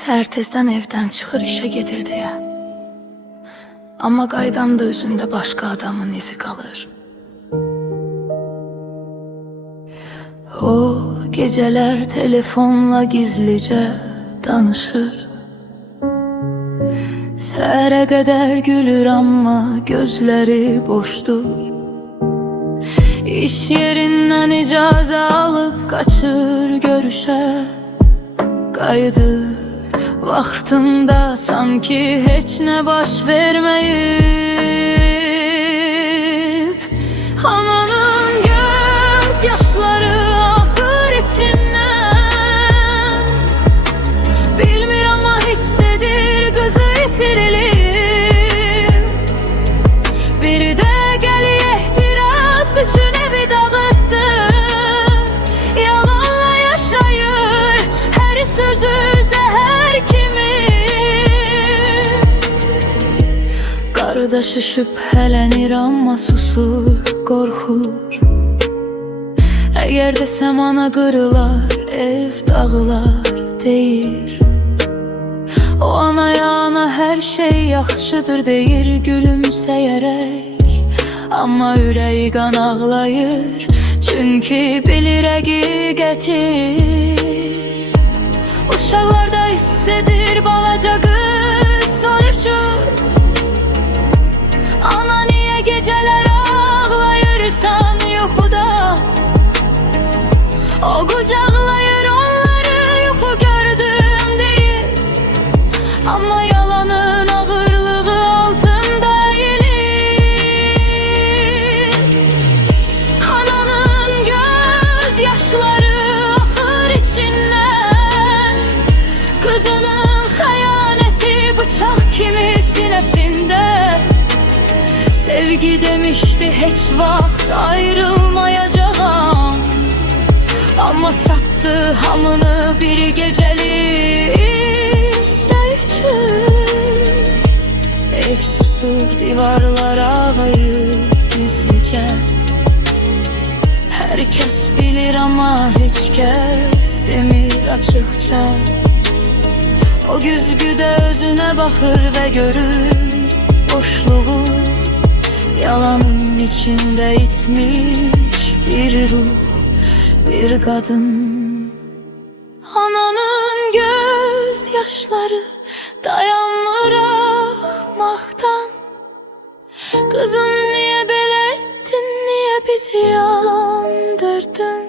Səhər tezdən evdən çıxır işə gedir deyə. Amma qaydanda özündə başqa adamın izi qalır. O gecələr telefonla gizlicə danışır. Səhərə qədər gülür amma gözləri boşdur. İş yerindən icazə alıb qaçır görüşə. Qayıdır vaxtında sanki heç nə baş verməyib. Ananın göz yaşları axır içindən. Bilmir amma hiss edir qızı itirilib. Biri də gəlir ehtiras üçün evi dağıtdı. Yalanla yaşayır hər sözü zəhər kimi. Qarıda şüşüb hələnir amma susur, qorxur. Əgər desəm ana qırılar, ev dağılar deyir. O anaya ana hər şey yaxşıdır deyir gülümsəyərək. Amma ürəyi qan ağlayır, çünki bilir həqiqəti. Uşaqlarda hiss edir balaca qız soruşur. Ana niyə gecələr ağlayırsan yuxuda? O qucaqlayır onları yuxu gördüm deyir. Amma yalanın ağırlığı altında eyilir. Ananın göz yaşları axır içindən. Qızının xəyanəti bıçaq kimi sinəsində. Sevgi demişti heç vaxt ayrılmayacağam. Amma sattı hamını bir gecəlik istək üçün. Ev susur, divarlar ağlayır gizlicə. Hər kəs bilir amma heç kəs demir açıqca. O güzgüdə özünə baxır və görür boşluğu. Yalanın içinde itmiş bir ruh, bir kadın. Ananın göz yaşları dayanmır ağlamaqdan. Kızım niye belə ettin, niye bizi yandırdın?